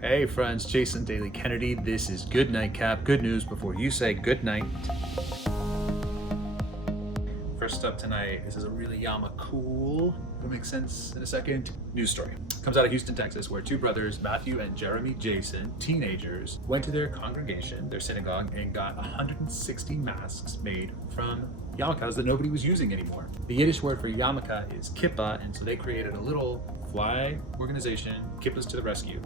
Hey friends, Jason Daley Kennedy. This is Goodnight Cap. Good news before you say goodnight. First up tonight, this is a really cool, it'll make sense in a second, news story. Comes out of Houston, Texas, where two brothers, Matthew and Jeremy Jason, teenagers, went to their congregation, their synagogue, and got 160 masks made from yarmulkes that nobody was using anymore. The Yiddish word for yarmulke is kippa, and so they created a little fly organization, Kippas to the rescue.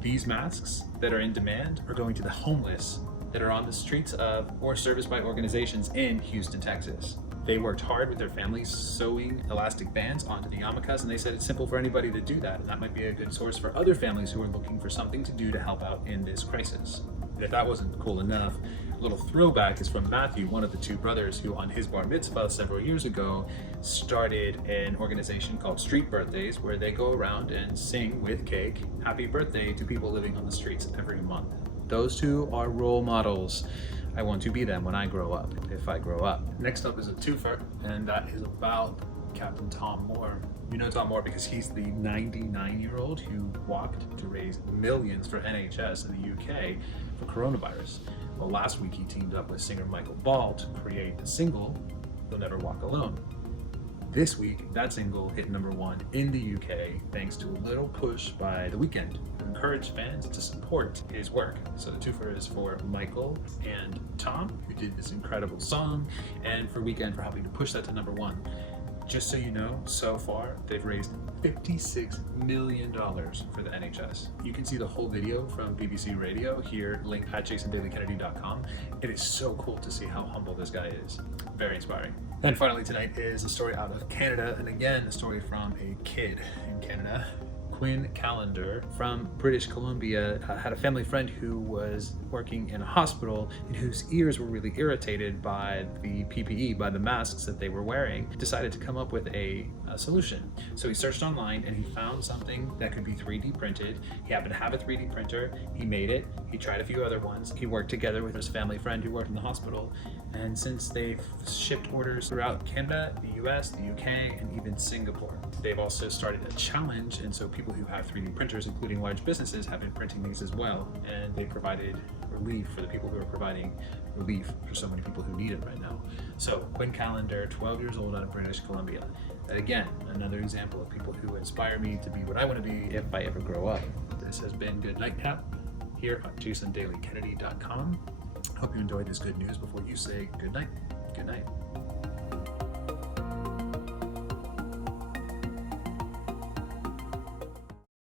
These masks that are in demand are going to the homeless that are on the streets of or serviced by organizations in Houston, Texas. They worked hard with their families sewing elastic bands onto the yarmulkes, and they said it's simple for anybody to do that, and that might be a good source for other families who are looking for something to do to help out in this crisis. If that wasn't cool enough, a little throwback is from Matthew, one of the two brothers who on his bar mitzvah several years ago started an organization called Street Birthdays, where they go around and sing with cake happy birthday to people living on the streets every month. Those two are role models. I want to be them when I grow up, if I grow up. Next up is a twofer, and that is about Captain Tom Moore. You know Tom Moore because he's the 99-year-old who walked to raise millions for NHS in the UK for coronavirus. Well, last week he teamed up with singer Michael Ball to create the single, You'll Never Walk Alone. This week, that single hit #1 in the UK thanks to a little push by The Weeknd to encourage fans to support his work. So the twofer is for Michael and Tom, who did this incredible song, and for Weeknd for helping to push that to #1. Just so you know, so far, they've raised $56 million for the NHS. You can see the whole video from BBC Radio here, link at jasondailykennedy.com. It is so cool to see how humble this guy is. Very inspiring. And finally tonight is a story out of Canada, and again, a story from a kid in Canada. Quinn Callender from British Columbia had a family friend who was working in a hospital and whose ears were really irritated by the PPE, by the masks that they were wearing. He decided to come up with a solution. So he searched online and he found something that could be 3D printed. He happened to have a 3D printer. He made it. He tried a few other ones. He worked together with his family friend who worked in the hospital. And since they've shipped orders throughout Canada, the US, the UK, and even Singapore. They've also started a challenge, and so people who have 3D printers, including large businesses, have been printing these as well. And they provided relief for the people who are providing relief for so many people who need it right now. So Quinn Callender, 12 years old, out of British Columbia. And again, another example of people who inspire me to be what I want to be if I ever grow up. This has been Goodnight Cap here on jasondailykennedy.com. Hope you enjoyed this good news before you say goodnight. Good night.